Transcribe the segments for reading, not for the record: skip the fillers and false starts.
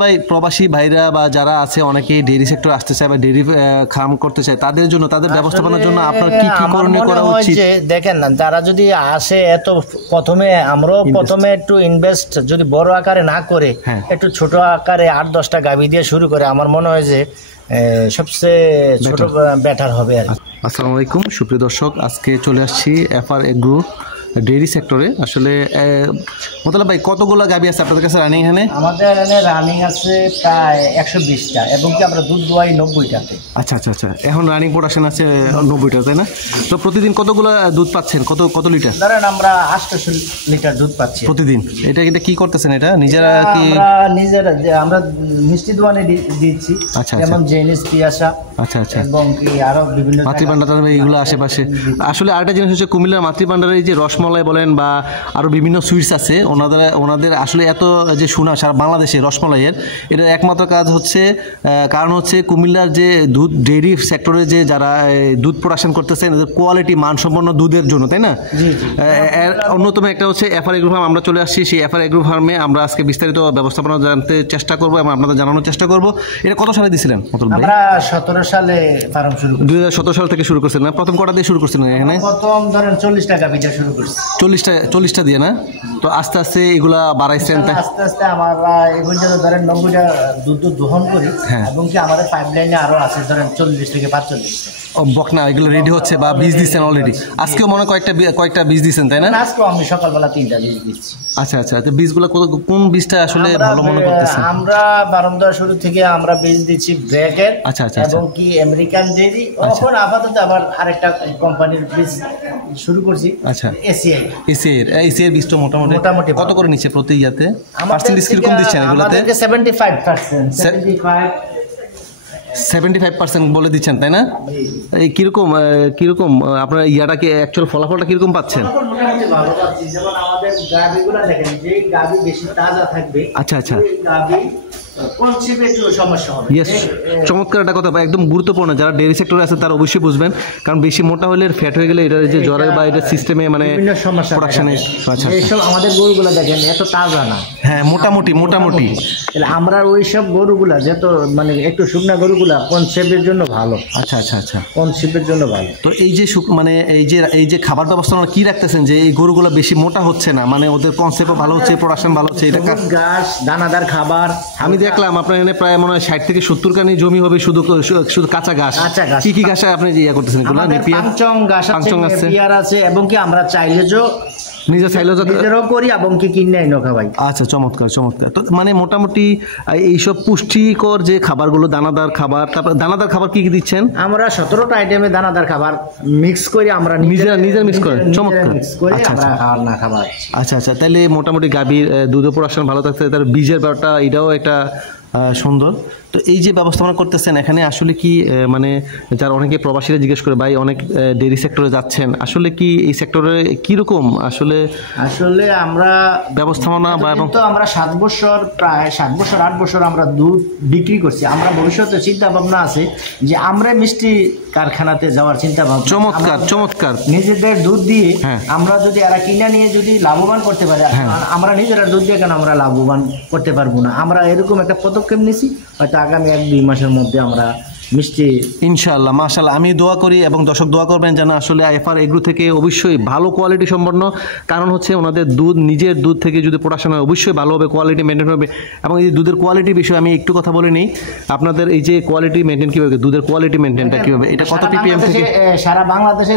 ভাই প্রবাসী ভাইরা বা যারা আছে অনেকেই ডেইরি সেক্টর আসতে চায় বা ডেইরি ফার্ম করতে চায়, তাদের জন্য তাদের ব্যবস্থাপনার জন্য আপনার কি কি করণীয় করা উচিত? দেখেন না, যারা যদি আসে এত প্রথমে আমরাও প্রথমে একটু ইনভেস্ট যদি বড় আকারে না করে একটু ছোট আকারে 8-10টা গাভী দিয়ে শুরু করে আমার মনে হয় যে সবচেয়ে ছোট বেটার হবে আর কি। আসসালামু আলাইকুম সুপ্রিয় দর্শক, আজকে চলে আসছি এফআর এগ্রো ডেইরি সেক্টরে। আসলে মোতালেব ভাই, কতগুলো গাভী আছে আপনাদের কাছে রানিং? এখানে আমাদের এখানে রানিং আছে প্রায় 120টা এবং কি আমরা দুধ দোয়াই 90টাতে। আচ্ছা আচ্ছা আচ্ছা, এখন রানিং প্রোডাকশন আছে 90টা, তাই না? তো প্রতিদিন কতগুলো দুধ পাচ্ছেন, কত লিটার? ধরেন আমরা 800 লিটার দুধ পাচ্ছি প্রতিদিন। এটা কি করতেছেন? এটা নিজেরা কি? নিজেরা আমরা মিষ্টি দোয়ানে দিচ্ছি, যেমন জেনিস পিয়াসা, আচ্ছা আচ্ছা, এবং কি আরো বিভিন্ন মাতৃভান্ডার এগুলো আশেপাশে। আসলে আরেকটা জিনিস হচ্ছে কুমিল্লার মাতৃভান্ডারের যে রসমলাই বলেন বা আরও বিভিন্ন সুইটস আছে, ওনাদের আসলে এত যে শোনা সারা বাংলাদেশে রসমলাইয়ের, এটা একমাত্র কাজ হচ্ছে কারণ হচ্ছে কুমিল্লার যে দুধ ডেইরি সেক্টরে যে যারা দুধ প্রোডাকশন করতেছেন এদের কোয়ালিটি মানসম্পন্ন দুধের জন্য, তাই না? এর অন্যতম একটা হচ্ছে এফআর এগ্রো ফার্ম। আমরা চলে আসছি সেই এফআর এগ্রো ফার্মে। আমরা আজকে বিস্তারিত ব্যবস্থাপনা জানতে চেষ্টা করবো এবং আপনাদের জানানোর চেষ্টা করবো। এটা কত সালে দিয়েছিলেন? আমরা 17 সালে ফার্ম শুরু করি। 2017 সাল থেকে শুরু করছিলেন? প্রথম কটা দিয়ে শুরু করছিলেন এখানে? প্রথম ধরেন 40 টাকা বিটা শুরু করছি। 40টা দিয়ে না? তো আস্তে আস্তে এগুলা বাড়াইছেন? আস্তে আস্তে আমরা এই পর্যন্ত ধরেন 90টা দুধ দহন করি, এবং কি আমাদের পাইপলাইনে আরো আছে ধরেন 40 থেকে 45টা বকনা, এগুলো রেডি হচ্ছে বা বীজ দিচ্ছেন অলরেডি? আজকেও মনে কয়েকটা বীজ দিচ্ছেন, তাই না? আজকেও আমি সকালবেলা 3টা বীজ দিচ্ছি। আচ্ছা আচ্ছা, তো বীজগুলো কোন বীজটা আসলে ভালো মনে করতেছেন? আমরা বারমদার শুরু থেকে আমরা বীজ দিচ্ছি ব্র্যাকের, আচ্ছা আচ্ছা, এবং কি আমেরিকান ডেইরি, এখন আপাতত আবার আরেকটা কোম্পানির বীজ শুরু করছি। আচ্ছা, এসিআই বীজটা মোটামুটি কত করে নিচ্ছে প্রতি ইয়াতে? পার্সেন্টেজ কিরকম দিচ্ছেন এগুলোতে? 75%। 75% বলে দিচ্ছেন, তাই না? এই কিরকম আপনার ইয়াটাকে অ্যাকচুয়াল ফলাফলটা কিরকম পাচ্ছেন? মোটামুটি ভালো পাচ্ছি। যেমন আমাদের গাভীগুলো দেখেন, যে গাভী বেশি তাজা থাকবে, আচ্ছা আচ্ছা, গাভী কনসিভে একটু সমস্যা হবে। ইয়েস, চমৎকার একটা কথা, বা একদম গুরুত্বপূর্ণ। যারা ডেইরি সেক্টরে আছে তারা অবশ্যই বুঝবেন, কারণ বেশি মোটা হলে ফ্যাট হয়ে গেলে এটা যে জ্বরের বা এটা সিস্টেমে মানে বিভিন্ন সমস্যা প্রোডাকশনে। আচ্ছা, এইসব আমাদের গরুগুলো দেখেন এত তাজা না। হ্যাঁ, মোটামুটি আমরা ওইসব গরুগুলা যেহেতু মানে একটু শুকনা গরুগুলা কনসেপ্টের জন্য ভালো। আচ্ছা আচ্ছা আচ্ছা, কনসেপ্টের জন্য ভালো। তো মানে এই যে খাবার ব্যবস্থা আমরা কি রাখতেছেন যে এই গরুগুলো বেশি মোটা হচ্ছে না, মানে ওদের কনসেপ্টও ভালো হচ্ছে, প্রোডাকশন ভালো হচ্ছে? এটা ঘাস, দানাদার খাবার। আমি দেখলাম আপনার এখানে প্রায় মনে হয় 60 থেকে 70 কানি জমি হবে শুধু কাঁচা ঘাস। কি ঘাস আপনি ইয়া করতেছেন? পাংচং ঘাস আছে, এবং কি আমরা চাইলে নিজেরাও করি এবং কি কিনে এনে খাওয়াই। আচ্ছা, চমৎকার। তো মানে মোটামুটি এইসব পুষ্টিকর যে খাবারগুলো, দানাদার খাবার, তারপর দানাদার খাবার কি দিচ্ছেন? আমরা 17টা আইটেমে দানাদার খাবার মিক্স করে আমরা নিজেরা মিক্স করে। চমৎকার। আচ্ছা আচ্ছা, তাহলে মোটামুটি গাভীর দুধের প্রোডাকশন ভালো থাকছে, তার বীজের ব্যাপারটা এটাও একটা সুন্দর। তো এই যে ব্যবস্থাপনা করতেছেন এখানে আসলে কি মানে যারা অনেকে প্রবাসীরা জিজ্ঞেস করে ভাই অনেক ডেইরি সেক্টরে যাচ্ছেন, আসলে কি এই সেক্টরে কিরকম আসলে আমরা ব্যবস্থাপনা বা আমরা 7 বছর 8 বছর আমরা দুধ বিক্রি করছি। আমরা ভবিষ্যতে চিন্তা ভাবনা আছে যে আমরা মিষ্টি কারখানাতে যাওয়ার চিন্তা ভাবনা। চমৎকার। নিজেদের দুধ দিয়ে আমরা যদি এরা কিনা নিয়ে যদি লাভবান করতে পারি, আমরা নিজেরা দুধ দিয়ে কেন আমরা লাভবান করতে পারবো না? আমরা এরকম একটা পদক্ষেপ নিয়েছি, হয়তো আগামী 1-2 মাসের মধ্যে আমরা মিষ্টি ইনশাআল্লাহ। মাশাআল্লাহ, আমি দোয়া করি এবং দর্শক দোয়া করবেন যেন আসলে এফআর এগ্রো থেকে অবশ্যই ভালো কোয়ালিটি সম্পন্ন, কারণ হচ্ছে ওনাদের দুধ নিজের দুধ থেকে যদি প্রোডাকশন হয় অবশ্যই ভালো হবে, কোয়ালিটি মেনটেন হবে। এবং এই দুধের কোয়ালিটির বিষয়ে আমি একটু কথা বলে নিই। আপনাদের এই যে কোয়ালিটি মেনটেন কীভাবে, দুধের কোয়ালিটি মেনটেনটা কীভাবে, এটা কত ppm থেকে? সারা বাংলাদেশে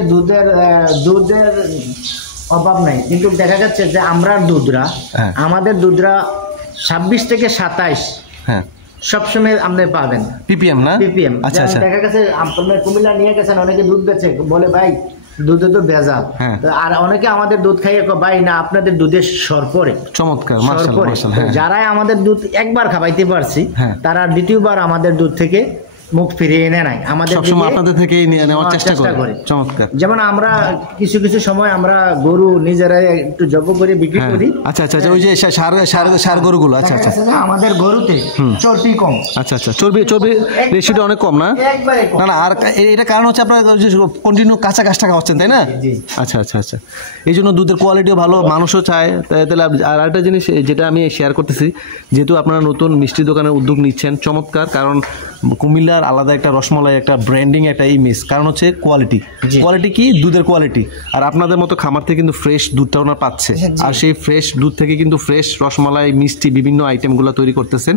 দুধের অভাব নাই, কিন্তু দেখা যাচ্ছে যে আমাদের দুধরা 26 থেকে 27 সবসময় আপনি পাবেন ppm না? ppm। আচ্ছা, দেখা গেছে আপনার কুমিল্লা নিয়ে গেছেন, অনেকে দুধ বেচে বলে ভাই দুধে তো ভেজাল, আর অনেকে আমাদের দুধ খাইয়ে ভাই না আপনাদের দুধের সর পড়ে। চমৎকার, যারাই আমাদের দুধ একবার খাওয়াইতে পারছি তারা দ্বিতীয়বার আমাদের দুধ থেকে মুখ ফিরিয়ে নেয় নাই, আমাদের সবসময় আপনাদের থেকেই নেওয়ার চেষ্টা করে। চমৎকার। যেমন আমরা কিছু কিছু সময় আমরা গরু নিজেরাই একটু জব করে বিক্রি করি। আচ্ছা আচ্ছা, ওই যে সার গরুগুলো। আচ্ছা আচ্ছা, আমাদের গরুতে চর্বি কম। আচ্ছা আচ্ছা, চর্বি রেশিওটা অনেক কম না? না না, আর এটা কারণ হচ্ছে আপনার কন্টিনিউ কাঁচা ঘাসটা খাওয়াচ্ছেন, তাই না? আচ্ছা আচ্ছা আচ্ছা, এই জন্য দুধের কোয়ালিটিও ভালো, মানুষও চায়। তাহলে আর একটা জিনিস যেটা আমি শেয়ার করতেছি, যেহেতু আপনারা নতুন মিষ্টি দোকানের উদ্যোগ নিচ্ছেন, চমৎকার। কারণ কুমিল্লার আলাদা একটা রসমলাই, একটা ব্র্যান্ডিং, একটা ইমেজ। কারণ হচ্ছে কোয়ালিটি কি, দুধের কোয়ালিটি। আর আপনাদের মতো খামার থেকে কিন্তু ফ্রেশ দুধটা ওনারা পাচ্ছে, আর সেই ফ্রেশ দুধ থেকে কিন্তু ফ্রেশ রসমালাই, মিষ্টি, বিভিন্ন আইটেমগুলো তৈরি করতেছেন।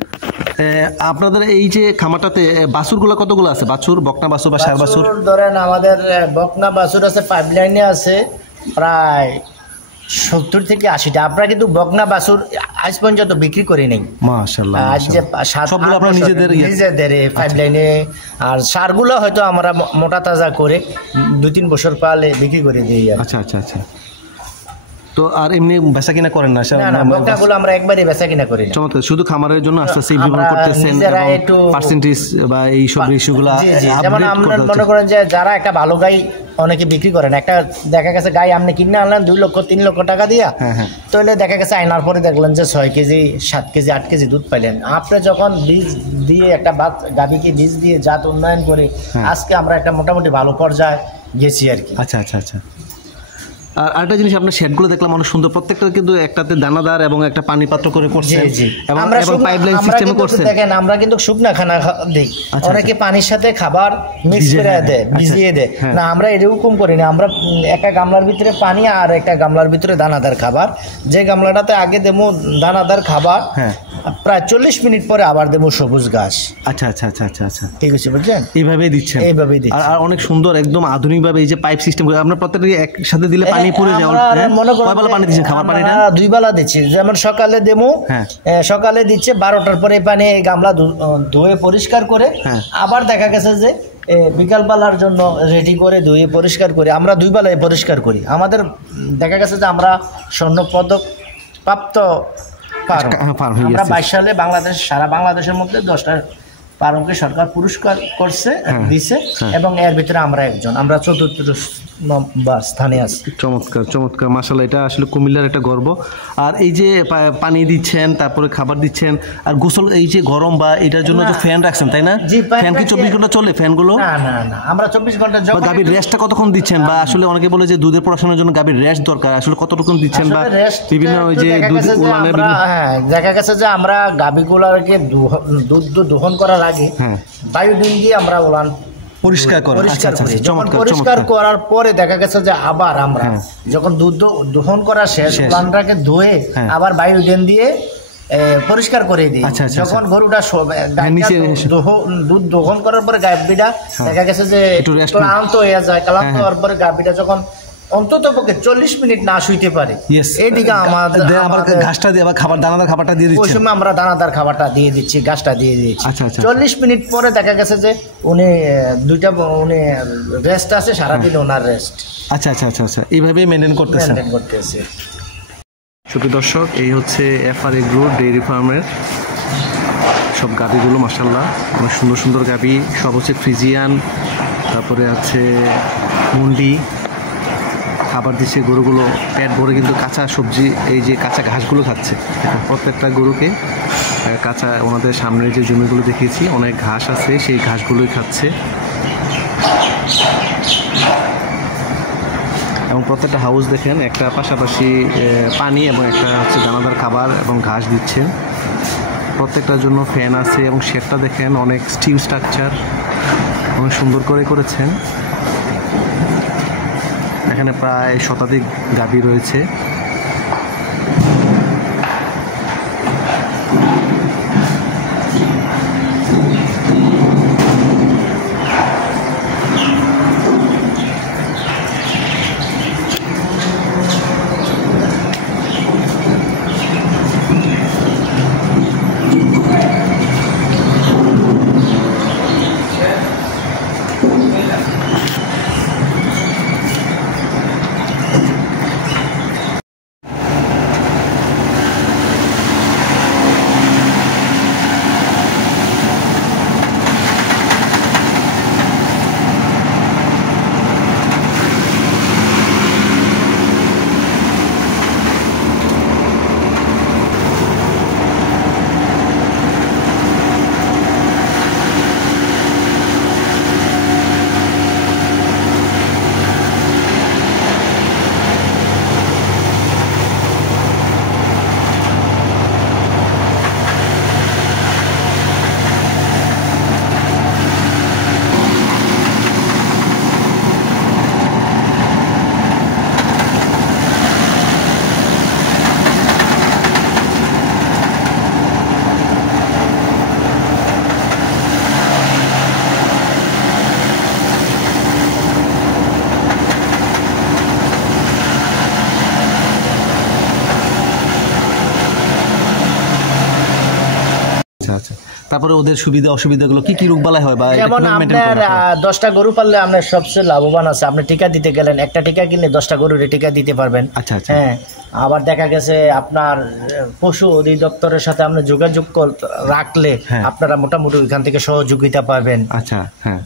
আপনাদের এই যে খামারটাতে বাছুরগুলো কতগুলো আছে? বাছুর, বকনা বাছুর বা ষাঁড় বাছুর? ধরেন আমাদের বকনা বাছুর আছে পাইপলাইনে আছে প্রায় 70 থেকে 80টা। আমরা কিন্তু বকনা বাছুর আজ পর্যন্ত বিক্রি করি নাই, মাশাআল্লাহ। আজ যে সবগুলো আপনারা নিজেদের পাইপলাইনে। আর সারগুলো হয়তো আমরা মোটা তাজা করে 2-3 বছর পালে বিক্রি করে দিই। আচ্ছা আচ্ছা আচ্ছা, তো আর এমনি বেচা কিনা করেন না? না, বকনাগুলো আমরা একবারই বেচা কিনা করি না। চমৎকার, শুধু খামারের জন্য আস্তে আস্তে ইমপ্রুভ করতেছেন এবং পার্সেন্টেজ বা এই সব রেশিওগুলো যেমন আমরা মনে করেন যে যারা একটা ভালো গাই অনেকে বিক্রি করেন, একটা দেখা গেছে গাই আপনি কিনে আনলেন 2 লক্ষ 3 লক্ষ টাকা দিয়া, তাহলে দেখা গেছে আইনার পরে দেখলেন যে 6 কেজি 7 কেজি 8 কেজি দুধ পাইলেন। আপনি যখন বীজ দিয়ে একটা গাভীকে বীজ দিয়ে জাত উন্নয়ন করে আজকে আমরা একটা মোটামুটি ভালো পর্যায়ে গেছি আর কি। আচ্ছা আচ্ছা আচ্ছা। আর আরেকটা জিনিস, আপনার শেডগুলো দেখলাম অনেক সুন্দর, প্রত্যেকটা কিন্তু একটাতে দানাদার এবং একটা পানি পাত্র করে করছেন এবং পাইপলাইন সিস্টেমে করছেন। দেখেন আমরা কিন্তু শুকনা খানা দেই, অনেকে পানির সাথে খাবার মিক্স করে দেয়, ভিজিয়ে দেয়। না, আমরা এরকম করি না। আমরা একটা গামলার ভিতরে পানি আর একটা গামলার ভিতরে দানাদার খাবার, যে গামলাটাতে আগে দেবো দানাদার খাবার, প্রায় 40 মিনিট পরে আবার দেবো সবুজ ঘাস। আচ্ছা আচ্ছা আচ্ছা আচ্ছা আচ্ছা, ঠিক আছে, বুঝছেন? এইভাবেই দিচ্ছেন? এইভাবেই দিচ্ছি। আর অনেক সুন্দর, একদম আধুনিকভাবে এই যে পাইপ সিস্টেম করে আপনার প্রত্যেকটা একসাথে দিলে পানি পড়ে যায়। কয় বেলা পানি দিচ্ছেন? খাবার পানিটা 2 বেলা দিচ্ছি। যেমন সকালে দেবো, সকালে দিচ্ছে 12টার পরে পানি গামলা ধুয়ে পরিষ্কার করে, আবার দেখা গেছে যে বিকালবেলার জন্য রেডি করে ধুয়ে পরিষ্কার করে আমরা 2 বেলায় পরিষ্কার করি। আমাদের দেখা গেছে যে আমরা স্বর্ণপদক প্রাপ্ত আমরা 22 সালে বাংলাদেশ, সারা বাংলাদেশের মধ্যে 10টা পারমকে সরকার পুরস্কার করছে, দিছে, এবং এর ভিতরে আমরা একজন, আমরা 4র্থ স্থানে আছি। চমৎকার চমৎকার, মাশাআল্লাহ, এটা আসলে কুমিল্লার একটা গর্ব। আর এই যে পানি দিচ্ছেন, তারপরে খাবার দিচ্ছেন, আর গোসল, এই যে গরম বা এটার জন্য যে ফ্যান রাখছেন, তাই না? ফ্যান কি 24 ঘন্টা চলে ফ্যানগুলো? না না না, আমরা 24 ঘন্টা। গাভীর রেস্টটা কতক্ষণ দিচ্ছেন? বা আসলে অনেকে বলে যে দুধের প্রোডাকশনের জন্য গাভীর রেস্ট দরকার, আসলে কতটুকু দিচ্ছেন? বা বিভিন্ন ওই যে দুধ উলানের দেখা গেছে যে আমরা গাভীগুলোকে দুধ দহন করার আগে বায়োডিন দিয়ে আমরা উলান পরিষ্কার করি। যখন পরিষ্কার করার পরে দেখা গেছে যে আবার আমরা যখন দুধ দহন করা শেষ, উলানটাকে ধুয়ে আবার বায়োডিন দিয়ে পরিষ্কার করে দিই। যখন গরুটা দুধ দহন করার পরে গাভীটা দেখা গেছে যে ক্লান্ত হয়ে যায়, ক্লান্ত হওয়ার পরে গাভীটা যখন অন্তত পক্ষে 40 মিনিট না শুইতে পারে, এইদিকে আমাদের আবার ঘাসটা দিয়ে আবার খাবার, দানাদার খাবারটা দিয়ে দিচ্ছি। ওই সময় আমরা দানাদার খাবারটা দিয়ে দিচ্ছি, ঘাসটা দিয়ে দিচ্ছি। 40 মিনিট পরে দেখা গেছে যে উনি রেস্ট আছে, সারাদিন ওনার রেস্ট। আচ্ছা আচ্ছা আচ্ছা আচ্ছা, এইভাবেই মেনটেন করতেছে। সুপ্রিয় দর্শক, এই হচ্ছে এফআর এগ্রো ডেইরি ফার্মের সব গাভীগুলো। মাশাআল্লাহ, অনেক সুন্দর সুন্দর গাভী, সব হচ্ছে ফ্রিজিয়ান, তারপরে আছে মুন্ডি। খাবার দিচ্ছে গরুগুলো, পেট ভরে কিন্তু কাঁচা সবজি, এই যে কাঁচা ঘাসগুলো খাচ্ছে। প্রত্যেকটা গরুকে কাঁচা, ওনাদের সামনের যে জমিগুলো দেখিয়েছি অনেক ঘাস আছে, সেই ঘাসগুলোই খাচ্ছে। এবং প্রত্যেকটা হাউস দেখেন, একটা পাশাপাশি পানি এবং একটা হচ্ছে দানাদার খাবার এবং ঘাস দিচ্ছেন। প্রত্যেকটার জন্য ফ্যান আছে এবং শেডটা দেখেন অনেক স্টিল স্ট্রাকচার, অনেক সুন্দর করে করেছেন। এখানে প্রায় শতাধিক গাভী রয়েছে। আচ্ছা আচ্ছা, তারপরে ওদের সুবিধা অসুবিধাগুলো কি কি রোগবালাই হয় বা যেমন আপনার 10টা গরু পাললে আপনার সবচেয়ে লাভবান আছে, আপনি টিকা দিতে গেলেন, একটা টিকা কিনলে 10টা গরুর টিকা দিতে পারবেন। আচ্ছা আচ্ছা। হ্যাঁ, আবার দেখা গেছে আপনার পশু অধিদপ্তরের সাথে আপনি যোগাযোগ রাখলে আপনারা মোটামুটি ওইখান থেকে সহযোগিতা পাবেন। আচ্ছা, হ্যাঁ,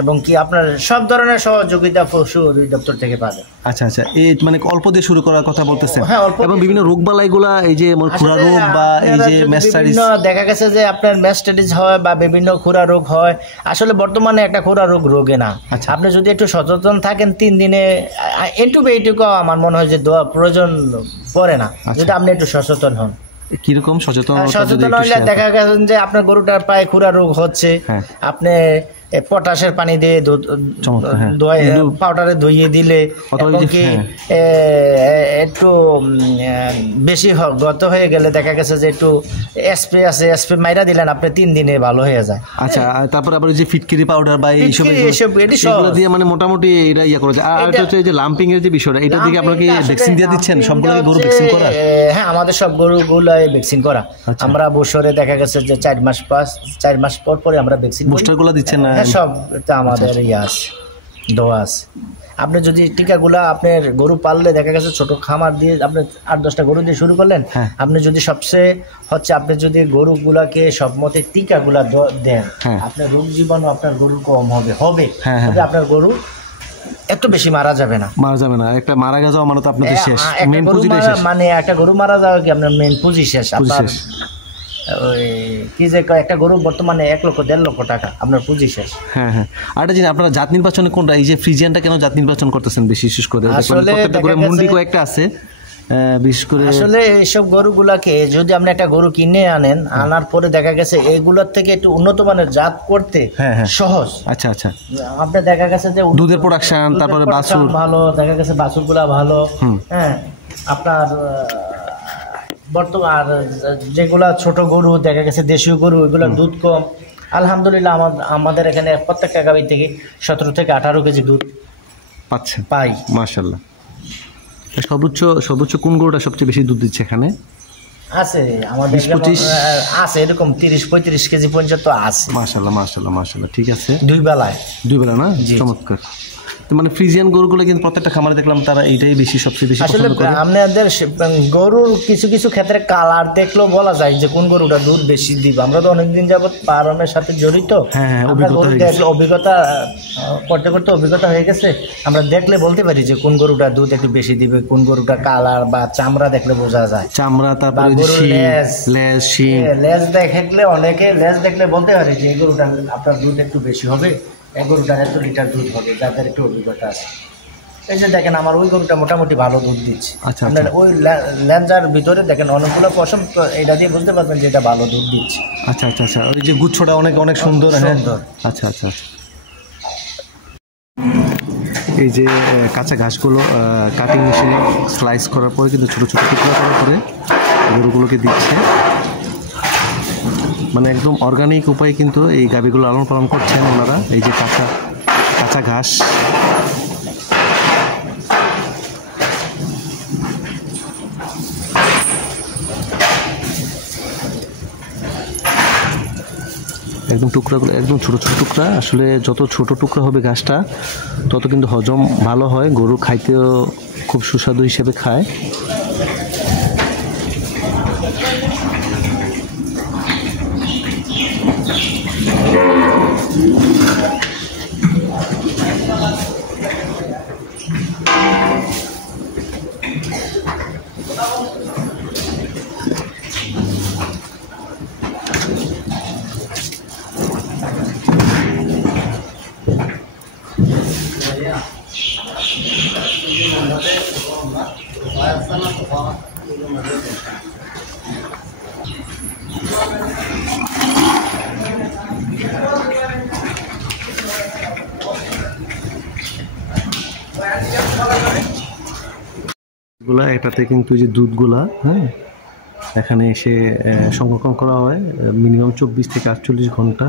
এবং কি আপনার সব ধরনের সহযোগিতা পশু অধিদপ্তর থেকে পাবেন। আচ্ছা আচ্ছা, এই মানে অল্প দিয়ে শুরু করার কথা বলতেছেন। এবং বিভিন্ন রোগবালাইগুলা এই যে খুরা রোগ বা এই যে ম্যাস্টাইটিস, দেখা গেছে যে আপনার ম্যাস্টাইটিস হয় বা বিভিন্ন খুরা রোগ হয়, আসলে বর্তমানে একটা খুরা রোগে না। আপনি যদি একটু সচেতন থাকেন 3 দিনে অ্যান্টিবায়োটিকও আমার মনে হয় যে দেওয়ার প্রয়োজন পড়ে না, যদি আপনি একটু সচেতন হন। কিরকম সচেতন হলে দেখা গেছে যে আপনার গরুটার পায়ে খুরা রোগ হচ্ছে, আপনি পটাশের পানি দিয়ে পাউডারে ধুইয়ে দিলে, একটু বেশি গত হয়ে গেলে দেখা গেছে যে একটু স্প্রে আছে, স্প্রে মাইরা দিলেন, আপনি 3 দিনে ভালো হয়ে যায়। আচ্ছা, তারপরে আবার যে ফিটকিরি পাউডার বা এইসব দিয়ে মানে মোটামুটি এটা ইয়া করা যায়। আর এটা হচ্ছে যে লাম্পিং এর যে বিষয়টা, এটা দিকে আপনারা কি ভ্যাকসিন দিয়ে দিচ্ছেন? সবগুলো গরু ভ্যাকসিন করা? হ্যাঁ, আমাদের সব গরুগুলো ভ্যাকসিন করা। আমরা বছরে দেখা গেছে যে 4 মাস পর পরে আমরা ভ্যাকসিন বুস্টারগুলো দিচ্ছেন না? সব এটা আমাদের দোয়া আছে। আপনি যদি টিকাগুলা আপনার গরু পাললে দেখা গেছে ছোট খামার দিয়ে আপনি 8-10টা গরু দিয়ে শুরু করলেন, আপনি যদি সবচেয়ে হচ্ছে আপনি যদি গরুগুলাকে সব মতে টিকাগুলা দেন, আপনার রোগ জীবাণু আপনার গরু কম হবে, আপনার গরু এত বেশি মারা যাবে না। একটা মারা যাওয়া মানে তো আপনাদের শেষ, মেইন পুঁজি শেষ। মানে একটা গরু মারা যাওয়া কি আপনার মেইন পুঁজি শেষ। আপনার ওই কি যে একটা গরু বর্তমানে 1 লক্ষ 1.5 লক্ষ টাকা আপনার পুঁজি শেষ। হ্যাঁ হ্যাঁ। আরেকটা জিনিস, আপনারা জাত নির্বাচনে কোনটা, এই যে ফ্রিজিয়ানটা কেন জাত নির্বাচন করতেছেন বিশেষ করে? প্রত্যেকটা করে মুন্ডি কয়েকটা আছে, বিশেষ করে আসলে এইসব গরুগুলাকে যদি আপনি একটা গরু কিনে আনার পরে দেখা গেছে এইগুলোর থেকে একটু উন্নত মানের জাত করতে সহজ। আচ্ছা আচ্ছা। আপনি দেখা গেছে যে দুধের প্রোডাকশন, তারপরে বাছুর ভালো, দেখা গেছে বাছুরগুলা ভালো। হ্যাঁ, আপনার বর্তমান যেগুলা ছোট গরু দেখা গেছে দেশীয় গরু, এগুলোর দুধ কম। আলহামদুলিল্লাহ আমাদের এখানে প্রত্যেকটা গাভী থেকে 17 থেকে 18 কেজি দুধ পাই। মাশাআল্লাহ। সর্বোচ্চ কোন গরুটা সবচেয়ে বেশি দুধ দিচ্ছে এখানে? আছে আমাদের আছে এরকম 30-35 কেজি পর্যন্ত আছে। মাশাআল্লাহ। ঠিক আছে, 2 বেলায় না? চমৎকার। মানে ফ্রিজিয়ান গরুগুলো কিন্তু প্রত্যেকটা খামারে দেখলাম তারা এইটাই সবচেয়ে বেশি পছন্দ করে। আপনাদের গরুর কিছু ক্ষেত্রে কালার দেখলেও বলা যায় যে কোন গরুটা দুধ বেশি দিবে। আমরা তো অনেকদিন যাবত ফার্মের সাথে জড়িত, অভিজ্ঞতা করতে অভিজ্ঞতা হয়ে গেছে। আমরা দেখলে বলতে পারি যে কোন গরুটা দুধ একটু বেশি দিবে, কোন গরুটা কালার বা চামড়া দেখলে বোঝা যায়। চামড়া, তারপরে লেজ দেখলে অনেকে লেজ দেখলে বলতে পারি যে এই গরুটা আপনার দুধ একটু বেশি হবে, এই গরুটার 1 লিটার দুধ হবে, যাদের একটু অভিজ্ঞতা আছে। এই যে দেখেন আমার ওই গরুটা মোটামুটি ভালো দুধ দিচ্ছে। আপনার ওই ল্যাঞ্জার ভিতরে দেখেন অনেকগুলো পশম, এটা দিয়ে বুঝতে পারবেন যে এটা ভালো দুধ দিচ্ছে। আচ্ছা। ওই যে গুচ্ছটা অনেক সুন্দর। আচ্ছা। এই যে কাঁচা ঘাসগুলো কাটিং মেশিনে স্লাইস করার পরে কিন্তু ছোটো ছোটো টুকরা করার পরে গরুগুলোকে দিচ্ছে। মানে একদম অর্গানিক উপায়ে কিন্তু এই গাভীগুলো লালন পালন করছেন ওনারা। এই যে কাঁচা ঘাস, একদম টুকরাগুলো একদম ছোটো টুকরা। আসলে যত ছোট টুকরা হবে ঘাসটা তত কিন্তু হজম ভালো হয়, গরু খাইতেও খুব সুস্বাদু হিসেবে খায়। এটাতে কিন্তু যে দুধগুলা এখানে এসে সংরক্ষণ করা হয় মিনিমাম 24 থেকে 48 ঘন্টা।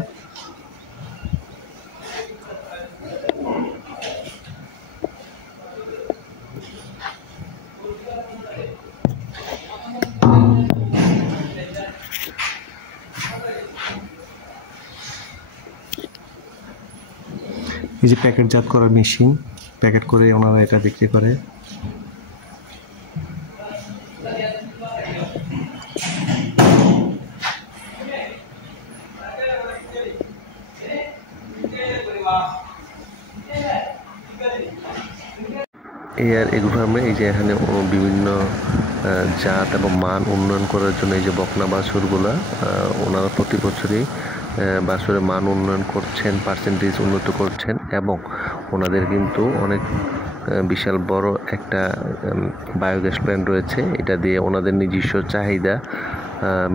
এই যে প্যাকেটজাত করার মেশিন, প্যাকেট করে ওনারা এটা বিক্রি করে। এয়ার এগ্রো ফার্মে এই যে এখানে বিভিন্ন জাত এবং মান উন্নয়ন করার জন্য এই যে বকনা বাছুরগুলা ওনারা প্রতি বছরই বাছুরের মান উন্নয়ন করছেন, পার্সেন্টেজ উন্নত করছেন এবং ওনাদের কিন্তু অনেক বিশাল বড় একটা বায়োগ্যাস প্ল্যান্ট রয়েছে। এটা দিয়ে ওনাদের নিজস্ব চাহিদা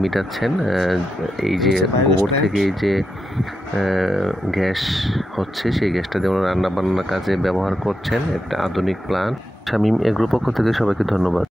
মিটাচ্ছেন। এই যে গোবর থেকে এই যে গ্যাস হচ্ছে, সেই গ্যাসটা দিয়ে ওনারা রান্না বান্নার কাজে ব্যবহার করছেন। একটা আধুনিক প্ল্যান্ট। শামীম এগ্রো পক্ষ থেকে সবাইকে ধন্যবাদ।